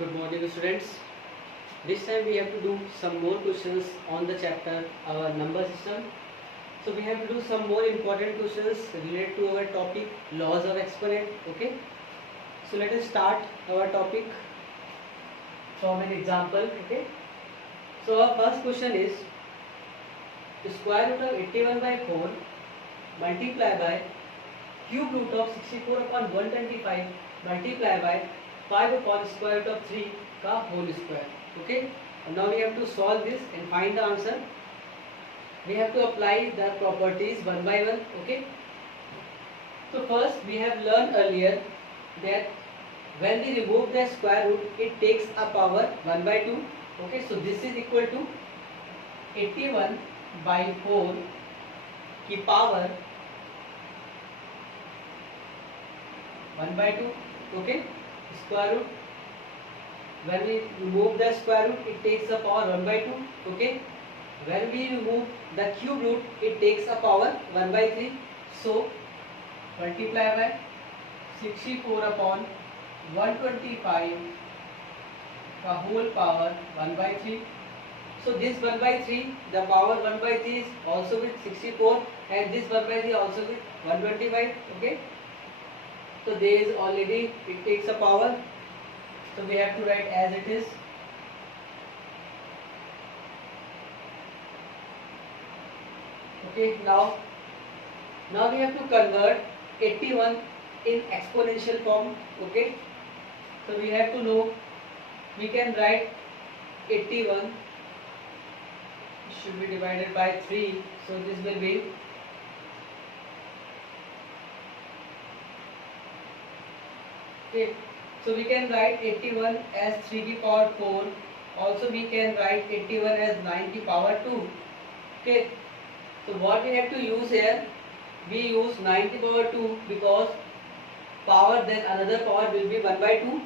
Good morning students. This time we have to do some more questions on the chapter our number system. So we have to do some more important questions related to our topic laws of exponent. Okay. So let us start our topic from an example. Okay. So our first question is the square root of 81 by 4 multiply by cube root of 64 upon 125 multiply by 5 upon square root of 3 का whole square. Okay. And now we have to solve this and find the answer. We have to apply the properties one by one. Okay. So first we have learned earlier that when we remove the square root it takes a power 1 by 2. Okay. So this is equal to 81 by 4 की power 1 by 2. Okay. Square root, when we remove the square root it takes a power 1 by 2. Okay. When we remove the cube root it takes a power 1 by 3. So multiply by 64 upon 125 का whole power 1 by 3. So this 1 by 3, the power 1 by 3 is also with 64 and this 1 by 3 also with 125. Okay. So there is already it takes a power. So we have to write as it is. Okay. Now we have to convert 81 in exponential form. Okay. So we have to know we can write 81 should be divided by 3. So this will be okay. So we can write 81 as 3 की power 4. Also we can write 81 as 9 की power 2. Okay. So what we have to use here? We use 9 की power 2 because power then another power will be 1 by 2.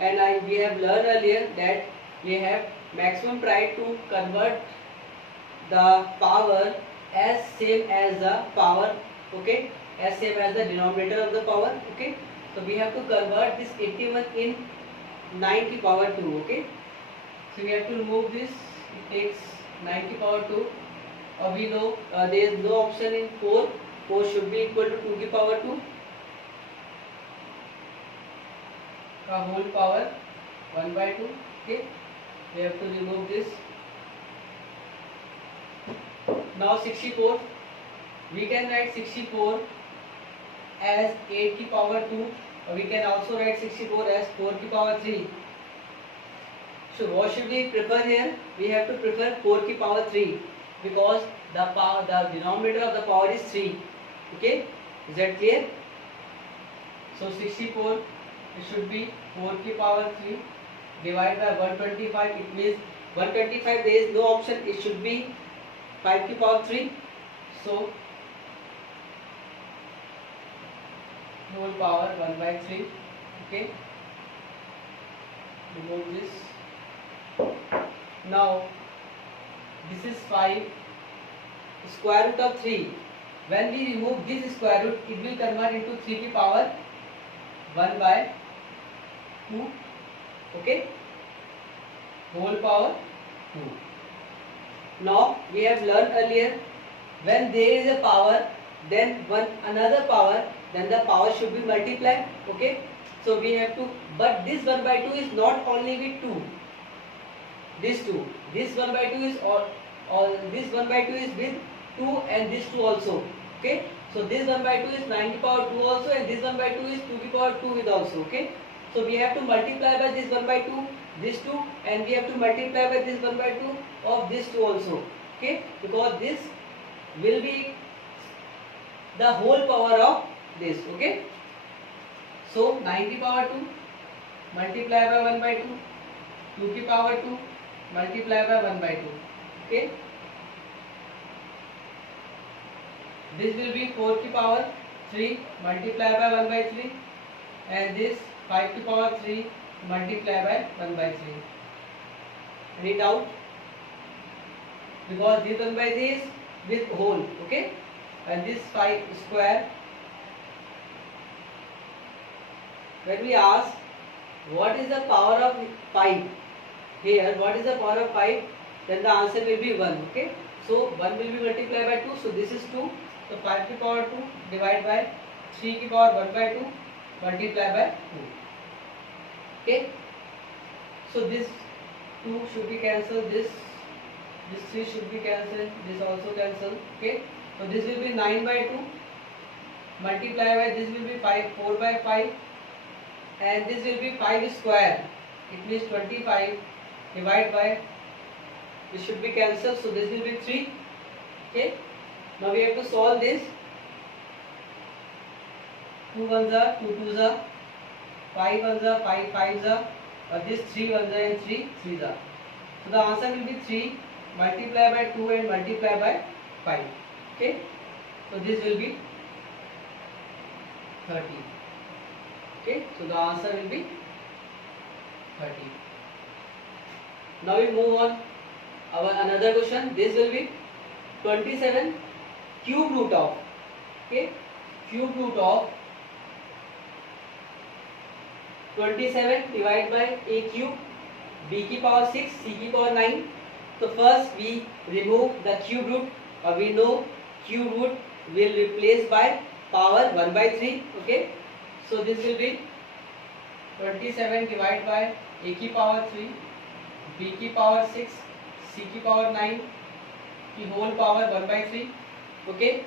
And we have learned earlier that we have maximum try to convert the power as same as the power. Okay. As same as the denominator of the power. Okay. So we have to convert this 81 in 9 की power 2. Okay. So we have to remove this. It takes 9 की power 2. Or we know there is no option in 4. 4 should be equal to 2 की power 2 का whole power 1 by 2. Okay. We have to remove this. Now 64. We can write 64 as 8 की power 2 or we can also write 64 as 4 की power 3. So what should we prefer here? We have to prefer 4 की power 3 because the denominator of the power is 3. Okay. Is that clear? So 64 it should be 4 की power 3 divided by 125. It means 125 there is no option. It should be 5 की power 3. So whole power 1 by 3. Okay. Remove this. Now this is 5 square root of 3. When we remove this square root it will convert into 3 की power 1 by 2. Okay. Whole power 2. Now we have learned earlier when there is a power then another power then the power should be multiplied. Okay. So we have to, but this 1 by 2 is not only with 2. This 2. This 1 by 2 is all this 1 by 2 is with 2 and this 2 also. Okay. So this 1 by 2 is 9 to power 2 also and this 1 by 2 is 2 to power 2 with also. Okay. So we have to multiply by this 1 by 2, this 2 and we have to multiply by this 1 by 2 of this 2 also. Okay. Because this will be the whole power of this. Okay. So 9 की power 2 multiply by 1 by 2, 2 की power 2 multiply by 1 by 2. Okay. This will be 4 की power 3 multiply by 1 by 3 and this 5 की power 3 multiply by 1 by 3. Any doubt? Because this 1 by 3 is with whole. Okay. And this 5 square when we ask what is the power of 5? Here, what is the power of 5? Then the answer will be 1. Okay. So 1 will be multiplied by 2. So this is 2. So 5 to the power 2 divided by 3 to the power 1 by 2 multiplied by 2. Okay. So this 2 should be cancelled. This 3 should be cancelled. This also cancelled. Okay. So this will be 9 by 2 multiplied by this will be 4 by 5, and this will be 5 square. It means 25 divided by this should be cancelled. So this will be 3. Okay. Now we have to solve this. 2 ones are 2 twos are 5 ones are 5 fives are, or this 3 ones are and 3 threes are. So the answer will be 3 multiplied by 2 and multiplied by 5. Okay. So this will be 30. Okay. So the answer will be 30. Now we move on. Our another question. This will be 27 cube root of. Okay. Cube root of 27 divided by a cube, b की power 6, c की power 9. So first we remove the cube root, or we know cube root will replace by power 1 by 3. Okay. So this will be 27 divided by a की power 3, b की power 6, c की power 9 की whole power 1 by 3. Okay.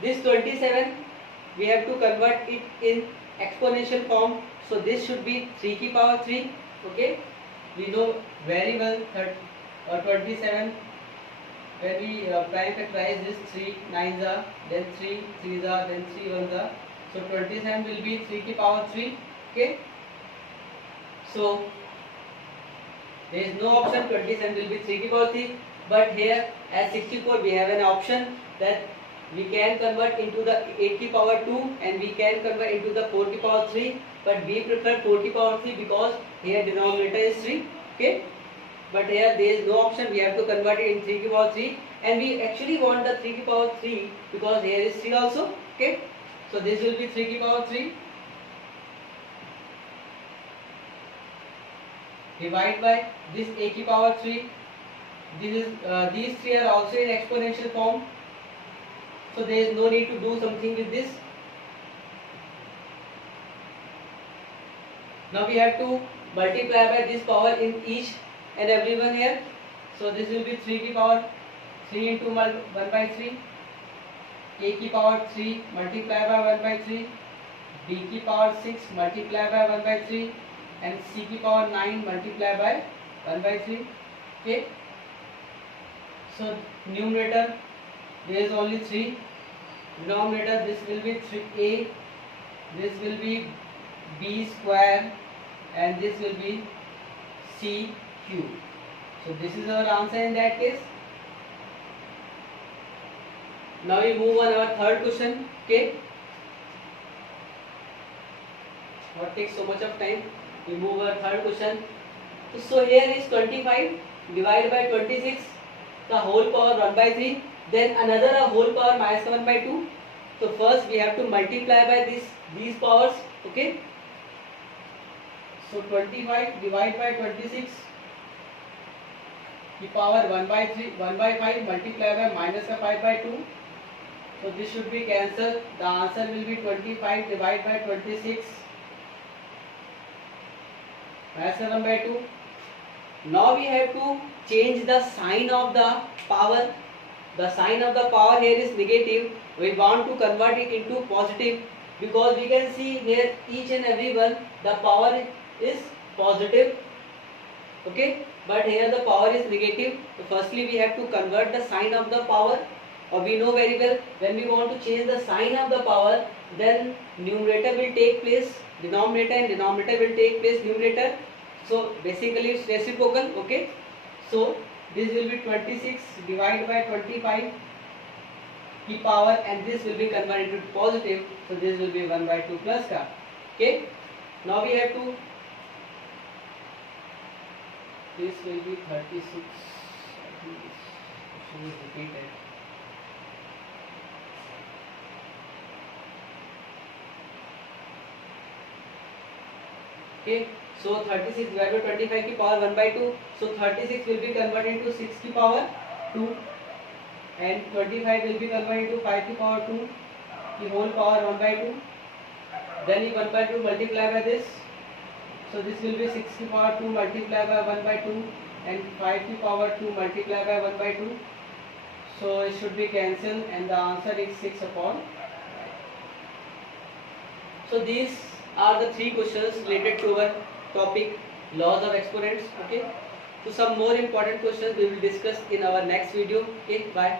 This 27 we have to convert it in exponential form. So this should be 3 की power 3. Okay. We know very well 27 when we prime factorize this 3 9s are, then 3 3s are, then 3 1s are. So 27 will be 3 की power 3. Okay. So there is no option 27 will be 3 की power 3. But here as 64 we have an option that we can convert into the 8 की power 2 and we can convert into the 4 की power 3. But we prefer 4 की power 3 because here denominator is 3. Okay. But here there is no option. We have to convert it in 3 की power 3, and we actually want the 3 की power 3 because here is 3 also. Okay. So this will be 3 की power 3 divided by this a की power 3. This is these 3 are also in exponential form. So there is no need to do something with this. Now we have to multiply by this power in each and every one here. So this will be 3 की power 3 into 1 by 3, a की power 3 multiplied by 1 by 3, b की power 6 multiplied by 1 by 3, and c की power 9 multiplied by 1 by 3. Okay. So numerator there is only 3. Denominator this will be 3a, this will be b square, and this will be c cube. So this is our answer in that case. Now we move on our third question. Okay. What takes so much of time? We move our third question. So here is 25 divided by 26, the whole power 1 by 3. Then another whole power minus 1 by 2. So first we have to multiply by these powers. Okay. So 25 divided by 26 the power 1 by 3 1 by 5 multiplied by minus 5 by 2. So this should be cancelled. The answer will be 25 divided by 26 minus 1 by 2. Now we have to change the sign of the power. The sign of the power here is negative. We want to convert it into positive because we can see here each and every one the power is positive. Okay. But here the power is negative. So firstly we have to convert the sign of the power, or we know very well when we want to change the sign of the power, then numerator will take place denominator and denominator will take place numerator. So basically it's reciprocal. Okay. So this will be 26 divided by 25 की power, and this will be converted into positive. So this will be 1 by 2 plus का. Okay. Now we have to, this will be 36. I think this question is repeated. Okay, so 36 divided by 25 की power 1/2, so 36 will be converted into 6 की power 2 and 25 will be converted into 5 की power 2 की whole power 1/2. Then you 1/2 multiply by this, so this will be 6 की power 2 multiply by 1/2 and 5 की power 2 multiply by 1/2. So it should be cancelled and the answer is 6/5. So these are the 3 questions related to our topic laws of exponents. Okay, so some more important questions we will discuss in our next video. Okay, bye.